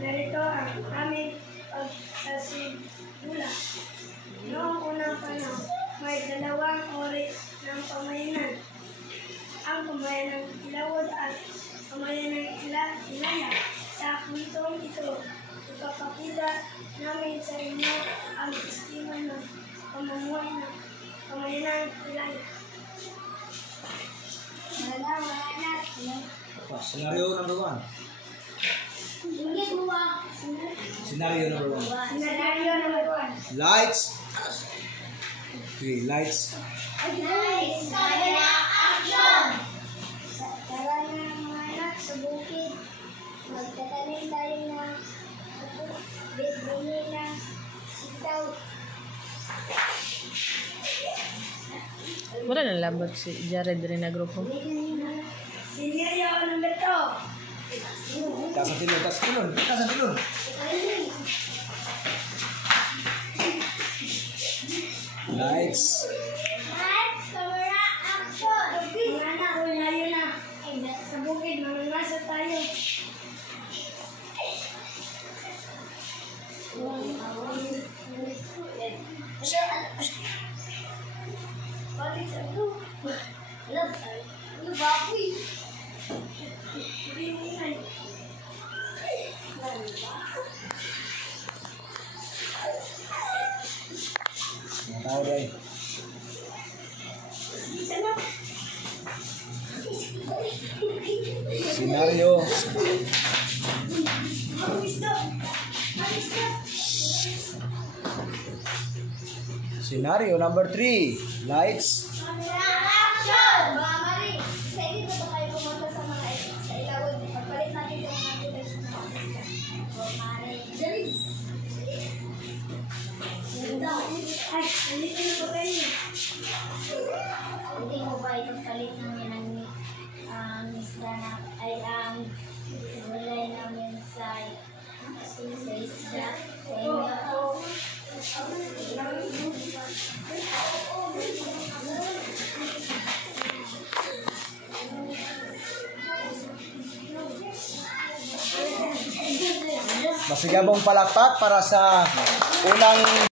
Narito ang aming pagsasimula. Noong unang panahon, may dalawang uri ng pamayanan. Ang pamayanan ng Ilawod at pamayanan ng Ilaya. Sa puntong ito, ipapakita namin sa inyo ang sistema ng pamumuhay ng pamayanan ng Ilaya. Scenario number 1. Scenario number 1. Scenario number 1. Lights. Okay, lights. Lights, camera, action! Tara na mga anak sa bukid. Magtatanim tayo ng bibili na sitaw. Wala na labot si Jared rin na grupo. Scenario number 2. Taas ang pilon, taas ang pilon, taas ang pilon. Lights. Lights, camera, action! Mga anak, layo na. Sa bukid, manganasa tayo. Balik sa ito. Ano baboy? Mga tao dahil. Scenario. Scenario number 3. Lights. Camera, action! Mga Mari, sa dito ba kayo pumunta sa mga sa Ilawod? Pagpalit natin yung mga tulis na mga Mari. Ay, nandito na ba kayo? Hindi mo ba ipagpalit namin ang isla na ay ang gulay namin sa isla sa inyo? Masigabong palakpak para sa unang